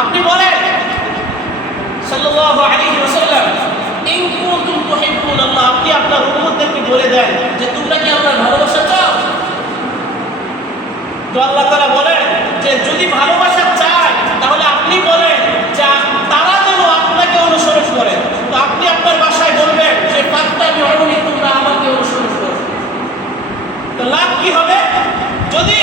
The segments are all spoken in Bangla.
আপনি বলেন সাল্লাল্লাহু আলাইহি ওয়াসাল্লাম, ইন কুনতুম তুহিব্বুনাল্লাহ, আপনি আপনার উম্মতদেরকে বলে দেন যে তোমরা কি আল্লাহর ভালোবাসা চাও? তো আল্লাহ তাআলা বলেন যে যদি ভালোবাসা চায় তাহলে আপনি বলেন যে তারা যেন আপনাকে অনুসরণ করে। তো আপনি আপনার ভাষায় বলবেন যে ফাত্তাবিউনি, তোমরা আমাকে অনুসরণ করো। তো লাভ কি হবে? যদি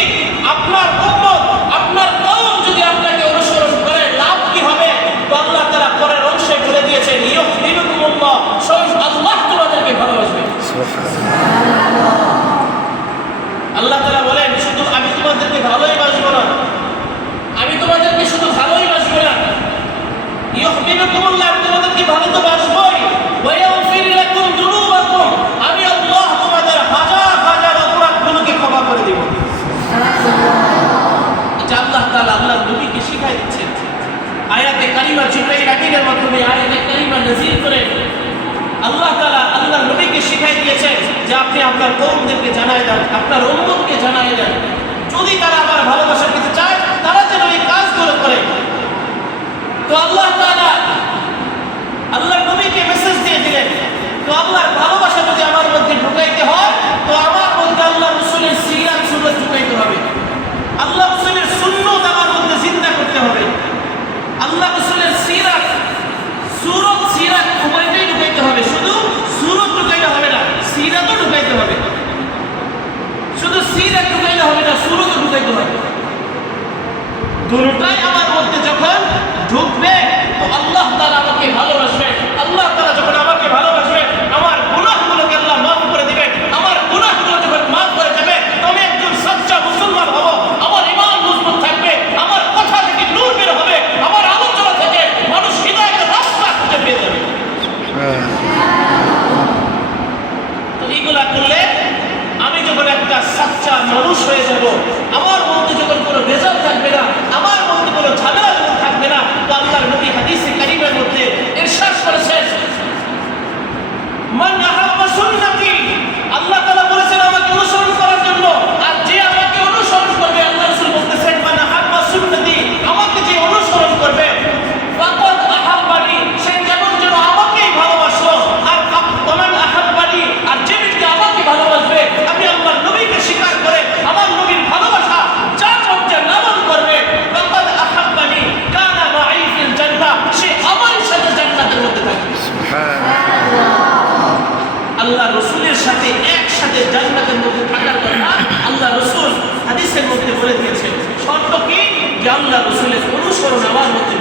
আপনার উম্মত, আপনার কওম যদি আপনাকে অনুসরণ করে, লাভ কি হবে? তো আল্লাহ তাআলা পরের অংশে বলে দিয়েছেন ইউহিব্বুকুমুল্লাহ, স্বয়ং আল্লাহ তোমাদেরকে ভালোবাসবে। সুবহানাল্লাহ। আল্লাহ তাআলা বলেন শুধু আমি তোমাদেরকে ভালোই বাসবো না, আমি তোমাদেরকে শুধু ভালোই বাসবো না, ইউহিব্বুকুমুল্লাহ, তোমাদেরকে ভালো তো বাসবই, ওয়া ইয়াগফির লাকুম যুনুবাকুম, আমি আল্লাহ তোমাদের হাজার হাজার অপরাধগুলোকে ক্ষমা করে দেব। এটা আল্লাহ তাআলা আল্লাহর নবীকে শিখাই দিচ্ছেন। আয়াতে কারিমা জিবরাইল আমিনের মাধ্যমে আয়াতে কারিমা নাযিল করে আল্লাহ তাআলা আল্লাহর নবীকে শিখাই দিয়েছেন যে আপনি আপনার কওমদেরকে জানায় দেন, আপনার উম্মতকে জানায় দেন, যদি তারা আমার ভালোবাসা পেতে চায় তারা যেন এই কাজগুলো করে। তো আল্লাহ তাআলা আল্লাহর নবীকে মেসেজ দিয়ে দিলেন, তো আল্লাহর ভালোবাসা যদি আমার মধ্যে ঢুকাইতে হয় তো আমার মধ্যে আল্লাহ রাসূলের সিরাত সুন্নাত ঢুকাইতে হবে, আল্লাহ রাসূলের সুন্নাত আমার মধ্যে জিন্দা করতে হবে। আল্লাহ রাসূলের সিরাত, সুরত, সিরাত উভয়টাই ঢুকাইতে হবে। শুধু সুরত ঢুকাইলে হবে না, সিরাতও ঢুকাইতে হবে। শুধু সিরাত ঢুকাইলে হবে না, সুরতও ঢুকাইতে হবে। দুটোটাই আমার মধ্যে যখন ঢুকবে তো আল্লাহ তাআলা আমাকে ভালোবাসবে। আল্লাহ তাআলা যখন আমাকে ভালোবাসবে, আমার গুনাহগুলোকে আল্লাহ মাফ করে দিবেন। আমার গুনাহগুলো যখন মাফ করে যাবে তো আমি একজন সচ্চা মুসলমান হব, আমার ঈমান মজবুত থাকবে, আমার কথা থেকে নূর বের হবে, আমার আলোচনা থেকে মানুষ হিদায়াতের রাস্তা খুঁজে পেয়ে যাবে। তো এইগুলা করলে আমি যখন একটা সচ্চা মানুষ হয়ে যাব, আমার মধ্যে যখন কোনো রেজাল্ট থাকবে না, আমার মধ্যে কোনো ঝামেলা যখন থাকবে না, তো আল্লাহর নবী হাদিসে কারীমের মধ্যে ইরশাদ করেছেন মান আহাব্বা সুন্নতি, আল্লাহ তাআলা বলেছেন আমাকে অনুসরণ করার জন্য, আর যে আমাকে অনুসরণ করবে, আল্লাহ রাসূল বলতেছেন মান আহাব্বা সুন্নতি, আমাকে যে অনুসরণ করবে, ফাকাদ আহাব্বানি, সে যেমন যেন আমাকেই ভালোবাসলো। আর মান আহাব্বানি, আর যে ব্যক্তি আমাকে ভালোবাসবে, আমি আল্লাহর নবীকে স্বীকার করে আমার নবীর ভালোবাসা যার মধ্যে লালন করবে, ফাকাদ আহাব্বানি কানা মাই ফিল জান্নাহ, সে আমার সাথে জান্নাতের মধ্যে থাকবে। সুবহানাল্লাহ। আল্লাহ রাসূলের সাথে একসাথে জান্নাতের মধ্যে থাকার কথা আল্লাহ রাসূল হাদিসের মধ্যে বলে দিয়েছেন। শর্ত কি? যে আল্লাহ রাসূলের অনুসরণ আমার মধ্যে